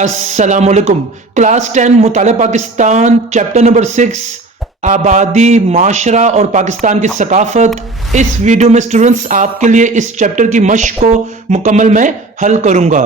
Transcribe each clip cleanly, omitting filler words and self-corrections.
अस्सलाम वालेकुम। Class 10 मुताले Pakistan chapter number 6 आबादी माशरा और पाकिस्तान की सकाफत। इस वीडियो में स्टूडेंट्स आपके लिए इस चैप्टर की मश्क को मुकम्मल मैं हल करूंगा।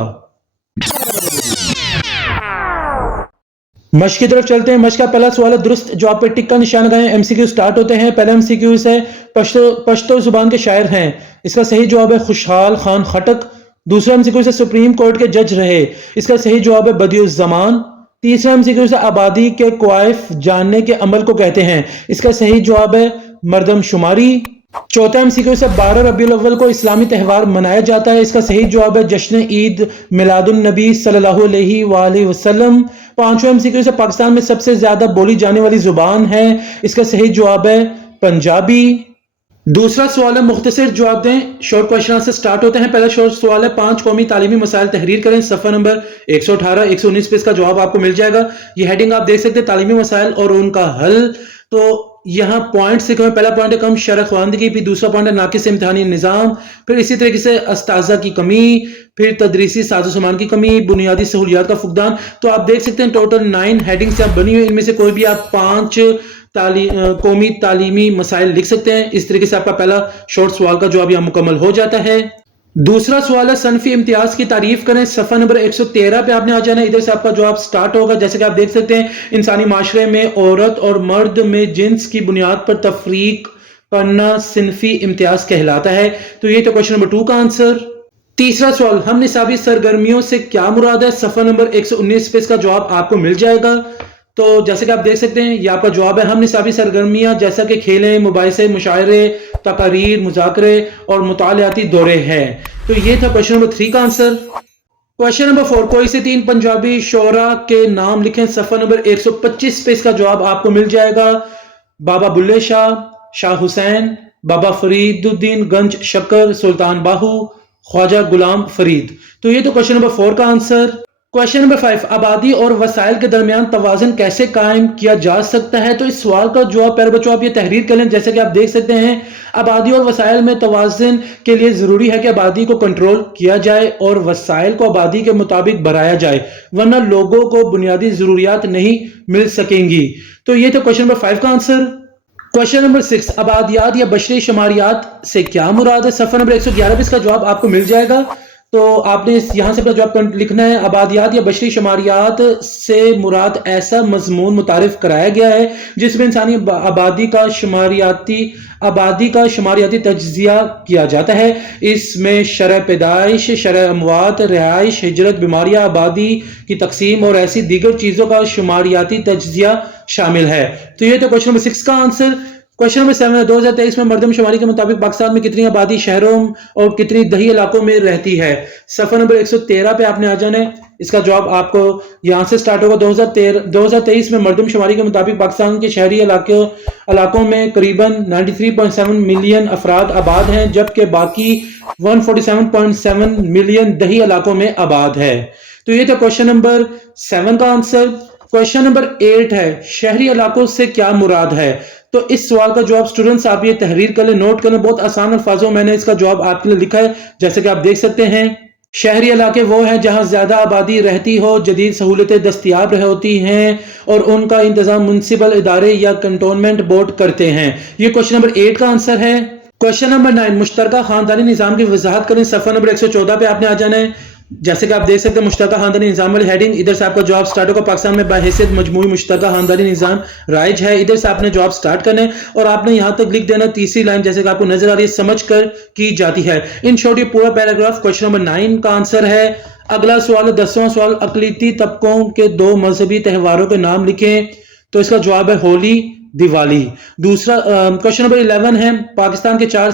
मश्क की तरफ चलते हैं। मश्क का पहला सवाल है, दुरुस्त जवाब पर टिक का निशान लगाएं। एमसीक्यू स्टार्ट होते हैं। पहला एमसीक्यू है, पश्तो जुबान के शायर हैं। इसका सही जवाब है खुशहाल खान खटक। दूसरा एमसीक्यू से सुप्रीम कोर्ट के जज रहे। इसका सही जवाब है बदियुज़्ज़मान। तीसरा एमसीक्यू से आबादी के क्वाइफ जानने के अमल को कहते हैं। इसका सही जवाब है मर्दमशुमारी। चौथा एमसीक्यू से 12 रबीउल अव्वल को इस्लामी त्यौहार मनाया जाता है। इसका सही जवाब है जश्न ईद मिलादुन नबी सल्लल्लाहु अलैहि वसल्लम। पांचवा एमसीक्यू से पाकिस्तान में सबसे ज्यादा बोली जाने वाली जुबान है। इसका सही जवाब है पंजाबी। दूसरा सवाल है, मुख्तसर जवाब दें। शॉर्ट क्वेश्चन से स्टार्ट होते हैं। पहला शॉर्ट सवाल है, 5 कौमी तालीमी मसाइल तहरीर करें। सफा नंबर 118 119 पे इसका जवाब आपको मिल जाएगा। ये हेडिंग आप देख सकते हैं, तालीमी मसाइल और उनका हल। तो यहाँ पॉइंट्स लिखे हुए, पहला पॉइंट है कम शरह ख्वानदगी, फिर दूसरा पॉइंट है नाकिस इम्तिहानी निज़ाम, फिर इसी तरीके से अस्ताज़ा की कमी, फिर तदरीसी साजो सामान की कमी, बुनियादी सहूलियात का फुकदान। तो आप देख सकते हैं टोटल 9 हेडिंग्स आप बनी हुई, इनमें से कोई भी आप 5 कौमी तालीमी मसाइल लिख सकते हैं। इस तरीके से आपका पहला शॉर्ट सवाल का जवाब यहाँ मुकम्मल हो जाता है। दूसरा सवाल है, सनफी इम्तियाज की तारीफ करें। सफा नंबर 113 पे आपने आ जाना है। इधर से आपका जवाब स्टार्ट होगा। जैसे कि आप देख सकते हैं, इंसानी माशरे में औरत और मर्द में जिन्स की बुनियाद पर तफरीक करना सिनफी इम्तियाज कहलाता है। तो ये तो क्वेश्चन नंबर 2 का आंसर। तीसरा सवाल, हम निसाबी सरगर्मियों से क्या मुराद है। सफा नंबर 119 पे इसका जवाब आपको मिल जाएगा। तो जैसे कि आप देख सकते हैं, ये आपका जवाब है हम निसाबी सरगर्मियां जैसा कि खेलें, मुबाहिसे, मुशायरे, तकारीर, मुज़ाकरे और मुतालियाती दौरे हैं। तो ये था क्वेश्चन नंबर 3 का आंसर। क्वेश्चन नंबर 4, कोई से 3 पंजाबी शोरा के नाम लिखें। सफा नंबर 125 पे इसका जवाब आपको मिल जाएगा। बाबा बुल्ले शाह, शाह हुसैन, बाबा फरीदुद्दीन गंज शक्कर, सुल्तान बाहू, ख्वाजा गुलाम फरीद। तो ये तो क्वेश्चन नंबर 4 का आंसर। क्वेश्चन नंबर 5, आबादी और वसाइल के दरमियान तवाज़ुन कैसे कायम किया जा सकता है। तो इस सवाल का जवाब प्यारे बच्चों आप ये तहरीर कर लें। जैसे कि आप देख सकते हैं, आबादी और वसाइल में तवाज़ुन के लिए जरूरी है कि आबादी को कंट्रोल किया जाए और वसाइल को आबादी के मुताबिक बढ़ाया जाए, वरना लोगों को बुनियादी जरूरियात नहीं मिल सकेंगी। तो ये तो क्वेश्चन नंबर 5 का आंसर। क्वेश्चन नंबर 6, आबादियात या बशरी शुमारियात से क्या मुराद है। सफा नंबर 111 पे इसका जवाब आपको मिल जाएगा। तो आपने यहां से अपना जवाब लिखना है। आबादियात या बशरी शुमारियात से मुराद ऐसा मजमून मुतारिफ कराया गया है जिसमें इंसानी आबादी का शुमारियाती तज्जिया किया जाता है। इसमें शरह पैदाइश, शरह अमवात, रिहाइश, हिजरत, बीमारियां, आबादी की तकसीम और ऐसी दीगर चीजों का शुमारियाती तज्जिया शामिल है। तो ये तो क्वेश्चन नंबर 6 का आंसर। क्वेश्चन नंबर 7, 2023 में मर्दमशुमारी के मुताबिक पाकिस्तान में कितनी आबादी शहरों और कितनी दही इलाकों में रहती है। सफा नंबर 113 पे आपने आ जाना है। इसका जवाब आपको यहां से स्टार्ट होगा। 2023 में मर्दमशुमारी के मुताबिक पाकिस्तान के शहरी इलाकों में करीबन 93.7 मिलियन अफराद आबाद हैं, जबकि बाकी 147.7 मिलियन दही इलाकों में आबाद है। तो ये था क्वेश्चन नंबर 7 का आंसर। क्वेश्चन नंबर 8 है, शहरी इलाकों से क्या मुराद है। तो इस सवाल का जवाब स्टूडेंट्स आप ये तहरीर कर लें, नोट कर लें। बहुत आसान अल्फाजों में मैंने इसका जवाब आपके लिए लिखा है। जैसे कि आप देख सकते हैं, शहरी इलाके वो हैं जहां ज्यादा आबादी रहती हो, जदीद सहूलतें दस्तयाब होती हैं और उनका इंतजाम म्युनिसिपल इदारे या कंटोनमेंट बोर्ड करते हैं। ये क्वेश्चन नंबर 8 का आंसर है। क्वेश्चन नंबर 9, मुश्तरका खानदानी निजाम की वजाहत करें। सफा नंबर 114 पे आपने आ जाना है। जैसे कि आप देख सकते हैं, मुश्तरका खानदानी निजाम वाली हेडिंग, इधर से आपका जवाब स्टार्ट होगा। पाकिस्तान में बाहैसियत मजमूई मुश्तरका खानदानी निजाम राइज है। इधर से आपने जवाब स्टार्ट करना है और आपने यहां तक लिख देना तीसरी लाइन जैसे कि आपको नजर आ रही है, समझ कर की जाती है। इन शॉर्ट ये पूरा पैराग्राफ क्वेश्चन नंबर 9 का आंसर है। अगला सवाल है 10वां सवाल, अकलीती तबकों के 2 मजहबी त्योहारों के नाम लिखें। तो इसका जवाब है होली, दिवाली। दूसरा क्वेश्चन नंबर 11 है, पाकिस्तान के 4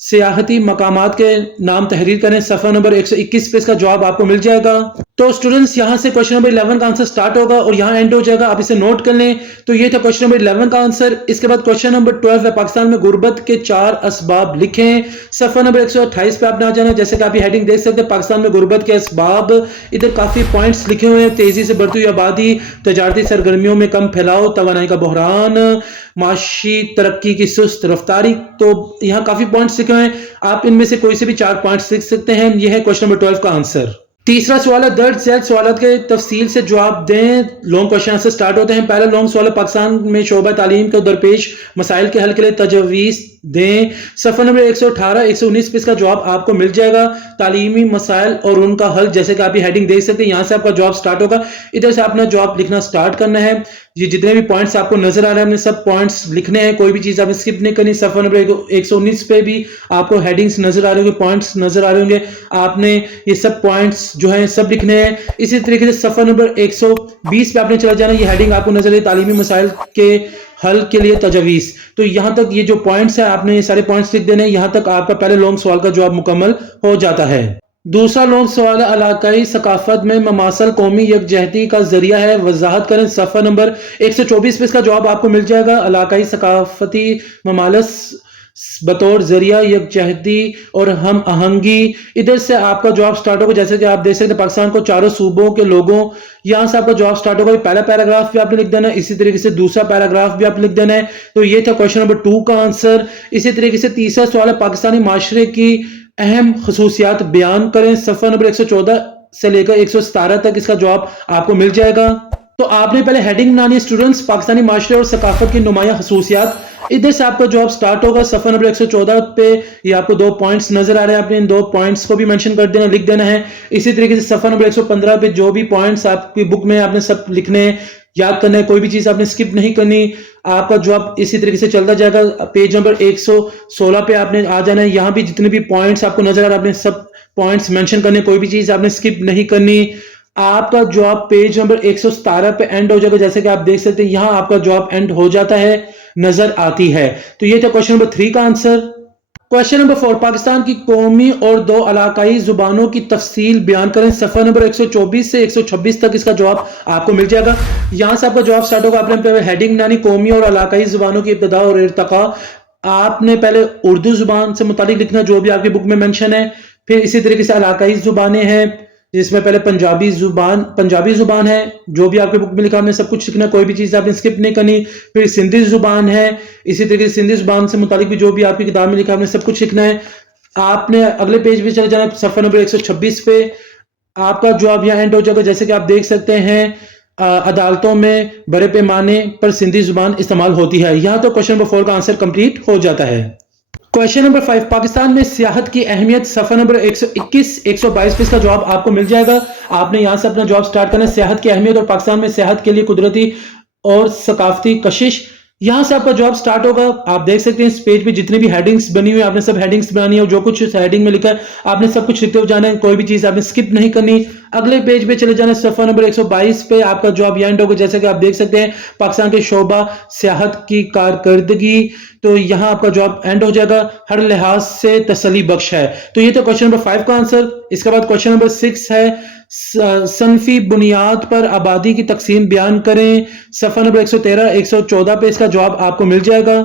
सियाहती मकामात के नाम तहरीर करें। सफा नंबर 121 पे इसका जवाब आपको मिल जाएगा। तो स्टूडेंट्स यहां से क्वेश्चन नंबर 11 का आंसर स्टार्ट होगा और यहां एंड हो जाएगा। आप इसे नोट कर लें। तो ये था क्वेश्चन नंबर 11 का आंसर। इसके बाद क्वेश्चन नंबर 12 है, पाकिस्तान में गुर्बत के 4 असबाब लिखें। सफा नंबर 128 पे आपने आ जाना है। जैसे कि आप ये हेडिंग देख सकते हैं, पाकिस्तान में गुर्बत के असबाब। इधर काफी पॉइंट्स लिखे हुए हैं, तेजी से बढ़ती हुई आबादी, तजारती सरगर्मियों में कम फैलाव, तवानाई का बहरान, माशी तरक्की की सुस्त रफ्तारी। तो यहाँ काफी पॉइंट्स लिखे हुए हैं, आप इनमें से कोई से भी 4 पॉइंट्स लिख सकते हैं। यह है क्वेश्चन नंबर 12 का आंसर। तीसरा सवाल है, दर्ज झैल सवालात के तफसील से जवाब दें। लॉन्ग क्वेश्चन से स्टार्ट होते हैं। पहला लॉन्ग सवाल, पाकिस्तान में शोबा तालीम के दरपेश मसाइल के हल के लिए तजवीज़ दें। सफ़र नंबर 118 119 पे इसका जवाब आपको मिल जाएगा। तालीमी मसाइल और उनका हल, जैसे कि आप ये हेडिंग देख सकते हैं, यहाँ से आपका जवाब स्टार्ट होगा। इधर से आपने जवाब लिखना स्टार्ट करना है। ये जितने भी पॉइंट्स आपको नजर आ रहे हैं, हमने सब पॉइंट्स लिखने हैं, कोई भी चीज आपने स्किप नहीं करनी। सफ़र नंबर 119 पे भी आपको हेडिंग्स नजर आ रहे होंगे, पॉइंट्स नजर आ रहे होंगे, आपने ये सब पॉइंट्स जो है सब लिखने हैं। इसी तरीके से सफ़र नंबर 120 पे आपने चला जाना, ये हेडिंग आपको नजर आई, तालीमी मसाइल के हल के लिए तजवीज़। तो यहां तक ये जो पॉइंट्स है, आपने ये सारे पॉइंट्स लिख देने। यहां तक आपका पहले लॉन्ग सवाल का जवाब मुकम्मल हो जाता है। दूसरा लॉन्ग सवाल है, इलाकाई सकाफत में ममासल कौमी यकजहती का जरिया है, वजाहत करें। सफ़र नंबर 124 पे इसका जवाब आपको मिल जाएगा। इलाकाई सकाफती ममालस बतौर जरिया यकजहती और हम आहंगी, इधर से आपका जवाब स्टार्ट होगा। जैसे कि आप देख सकते हैं, पाकिस्तान को चारों सूबों के लोगों, यहां से आपका जवाब स्टार्ट होगा। पहला पैराग्राफ भी आपने लिख देना है, इसी तरीके से दूसरा पैराग्राफ भी आपने लिख देना है। तो ये था क्वेश्चन नंबर 2 का आंसर। इसी तरीके से तीसरा सवाल है, पाकिस्तानी माशरे की अहम खसूसियात बयान करें। सफ़र नंबर 114 से लेकर 117 तक इसका जवाब आपको मिल जाएगा। तो आपने पहले हेडिंग बनानी है, स्टूडेंट्स पाकिस्तानी माशरे और सकाफत की नुमाया खसूसियात। इधर से आपका जवाब स्टार्ट होगा। सफ़र नंबर 114 पे ये आपको 2 पॉइंट्स नजर आ रहे हैं, आपने इन 2 पॉइंट्स को भी मेंशन कर देना, लिख देना है। इसी तरीके से सफ़र नंबर 115 पे जो भी पॉइंट्स आपकी बुक में आपने सब लिखने हैं, याद करना है, कोई भी चीज आपने स्किप नहीं करनी। आपका जवाब इसी तरीके से चलता जाएगा। पेज नंबर 116 पे आपने आ जाना है। यहाँ भी जितने भी पॉइंट्स आपको नजर आ रहे हैं, आपने सब पॉइंट्स मेंशन करने, कोई भी चीज आपने स्किप नहीं करनी। आपका जवाब पेज नंबर 117 पे एंड हो जाएगा। जैसे कि आप देख सकते हैं, यहां आपका जवाब एंड हो जाता है, नजर आती है। तो ये था क्वेश्चन नंबर 3 का आंसर। क्वेश्चन नंबर 4, पाकिस्तान की कौमी और 2 इलाकाई जुबानों की तफसील बयान करें। सफ़र नंबर 124 से 126 तक इसका जवाब आपको मिल जाएगा। यहां से आपका जवाब स्टार्ट होगा। आपने हेडिंग बनानी, कौमी और इलाकाई जुबानों की इब्तिदा और इर्तिका। आपने पहले उर्दू जुबान से मुतालिक लिखना, जो भी आपकी बुक में मेंशन है। फिर इसी तरीके से इलाकाई जुबानें हैं, जिसमें पहले पंजाबी जुबान है, जो भी आपके बुक में लिखा, आपने सब कुछ लिखना, कोई भी चीज आपने स्किप नहीं करनी। फिर सिंधी जुबान है, इसी तरीके से सिंधी जुबान से मुतालिक भी जो भी आपकी किताब में लिखा, आपने सब कुछ लिखना है। आपने अगले पेज पे चले जाना, सफ़र नंबर 126 पे आपका जवाब यहाँ एंड हो जाएगा। जैसे कि आप देख सकते हैं, अदालतों में बड़े पैमाने पर सिंधी जुबान इस्तेमाल होती है। यहाँ तो क्वेश्चन नंबर 4 का आंसर कंप्लीट हो जाता है। क्वेश्चन नंबर 5, पाकिस्तान में सियाहत की अहमियत। सफ़र नंबर 121 122 पे इसका जवाब आपको मिल जाएगा। आपने यहां से अपना जवाब स्टार्ट करना है, सियाहत की अहमियत और पाकिस्तान में सियाहत के लिए कुदरती और सकाफती कशिश। यहां से आपका जवाब स्टार्ट होगा। आप देख सकते हैं, इस पेज पे जितनी भी हेडिंग्स बनी हुई है, आपने सब हेडिंग्स बनानी है, और जो कुछ हेडिंग में लिखा है आपने सब कुछ लिखते हुए जाना है, कोई भी चीज आपने स्किप नहीं करनी। अगले पेज पे चले जाना, सफ़र नंबर 122 पे आपका जवाब एंड होगा। जैसे कि आप देख सकते हैं, पाकिस्तान के शोबा सियाहत की कारकर्दगी, तो यहां आपका जवाब एंड हो जाएगा, हर लिहाज से तसल्ली बख्श है। तो ये तो क्वेश्चन नंबर 5 का आंसर। इसके बाद क्वेश्चन नंबर 6 है, सनफी बुनियाद पर आबादी की तकसीम बयान करें। सफ़र नंबर 113 114 पे इसका जवाब आपको मिल जाएगा।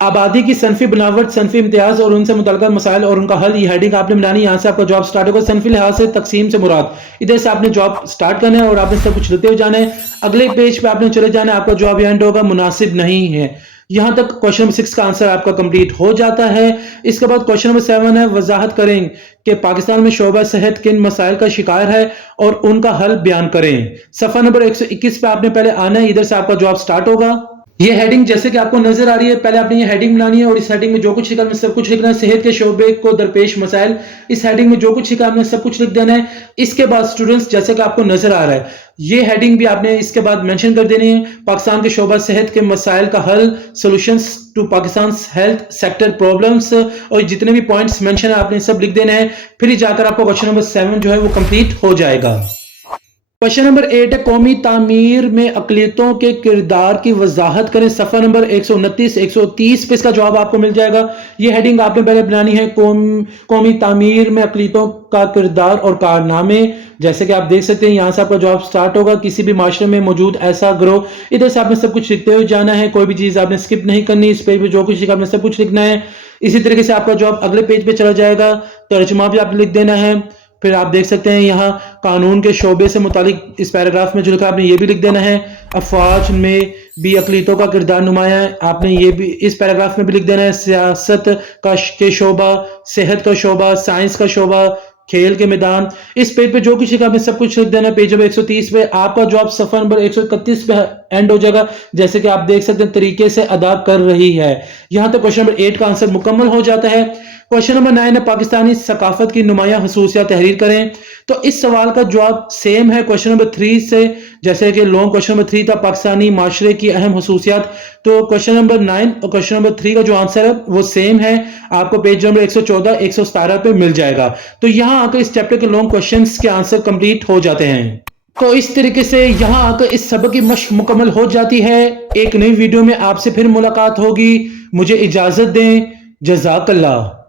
आबादी की सनफी बनावट, सनफी इम्तियाज और उनसे मुतल्लिक़ मसाइल और उनका हल, ये हेडिंग आपने बनानी। यहाँ से आपका जवाब स्टार्ट होगा। सनफी लिहाज से तकसीम से मुराद, इधर से आपने जवाब स्टार्ट करना है और आपने सब कुछ लिखते हुए जाना है। अगले पेज पे आपने चले जाना है, आपका जवाब एंड होगा, मुनासिब नहीं है। यहां तक क्वेश्चन नंबर 6 का आंसर आपका कंप्लीट हो जाता है। इसके बाद क्वेश्चन नंबर 7 है, वजाहत करें कि पाकिस्तान में शोबा सेहत किन मसाइल का शिकार है और उनका हल बयान करें। सफ़र नंबर 121 पे आपने पहले आना है, इधर से आपका जवाब स्टार्ट होगा। ये हेडिंग जैसे कि आपको नजर आ रही है, पहले आपने ये हेडिंग बनानी है और इस हेडिंग में जो कुछ लिखा है सब कुछ लिखना है। सेहत के शोबे को दरपेश मसाइल, इस हेडिंग में जो कुछ लिखा आपने सब कुछ लिख देना है। इसके बाद स्टूडेंट्स, जैसे कि आपको नजर आ रहा है, ये हेडिंग भी आपने इसके बाद मेंशन कर देनी है, पाकिस्तान के शोबा सेहत के मसाइल का हल, solutions to Pakistan health sector problems, और जितने भी पॉइंट्स मेंशन है आपने सब लिख देना है। फिर जाकर आपको क्वेश्चन नंबर 7 जो है वो कंप्लीट हो जाएगा। क्वेश्चन नंबर 8 है, कौमी तामीर में अक़लियतों के किरदार की वजाहत करें। सफ़र नंबर 129 130 पे इसका जवाब आपको मिल जाएगा। ये हेडिंग आपने पहले बनानी है, कौमी तामीर में अक़लियतों का किरदार और कारनामे। जैसे कि आप देख सकते हैं, यहाँ से आपका जवाब स्टार्ट होगा, किसी भी माशरे में मौजूद ऐसा ग्रोह, इधर से आपने सब कुछ लिखते हुए जाना है, कोई भी चीज़ आपने स्किप नहीं करनी। इस पेज पे जो कुछ लिखा आपने सब कुछ लिखना है। इसी तरीके से आपका जवाब अगले पेज पे चला जाएगा, तर्जुमा भी आपने लिख देना है। फिर आप देख सकते हैं, यहाँ कानून के शोबे से मुतालिक इस पैराग्राफ में जो लिखा आपने ये भी लिख देना है। अफवाज में भी अक़लियतों का किरदार नुमाया है, आपने ये भी इस पैराग्राफ में भी लिख देना है। सियासत का के शोबा, सेहत का शोबा, साइंस का शोबा, खेल के मैदान, इस पेज पे जो कुछ लिखा है सब कुछ लिख देना। पेज नंबर 130 पे आपका जॉब सफर नंबर 131 पे एंड हो जाएगा, जैसे कि आप देख सकते हैं तरीके से अदा कर रही है। यहां तक क्वेश्चन नंबर 8 का आंसर मुकम्मल हो जाता है। क्वेश्चन नंबर 9 है पाकिस्तानी सकाफत की नुमाया खसूसियात तहरीर करें। तो इस सवाल का जवाब सेम है क्वेश्चन नंबर 3 से, जैसे कि लॉन्ग क्वेश्चन नंबर 3 था पाकिस्तानी माशरे की अहम खसूसियात, तो क्वेश्चन नंबर 9 और क्वेश्चन नंबर 3 का जो आंसर है वो सेम है, आपको पेज नंबर 114 117 पे मिल जाएगा। तो यहां आकर इस चैप्टर के लॉन्ग क्वेश्चंस के आंसर कंप्लीट हो जाते हैं। तो इस तरीके से यहां आकर इस सबक की मश्क मुकम्मल हो जाती है। एक नई वीडियो में आपसे फिर मुलाकात होगी, मुझे इजाजत दें, जज़ाकल्लाह।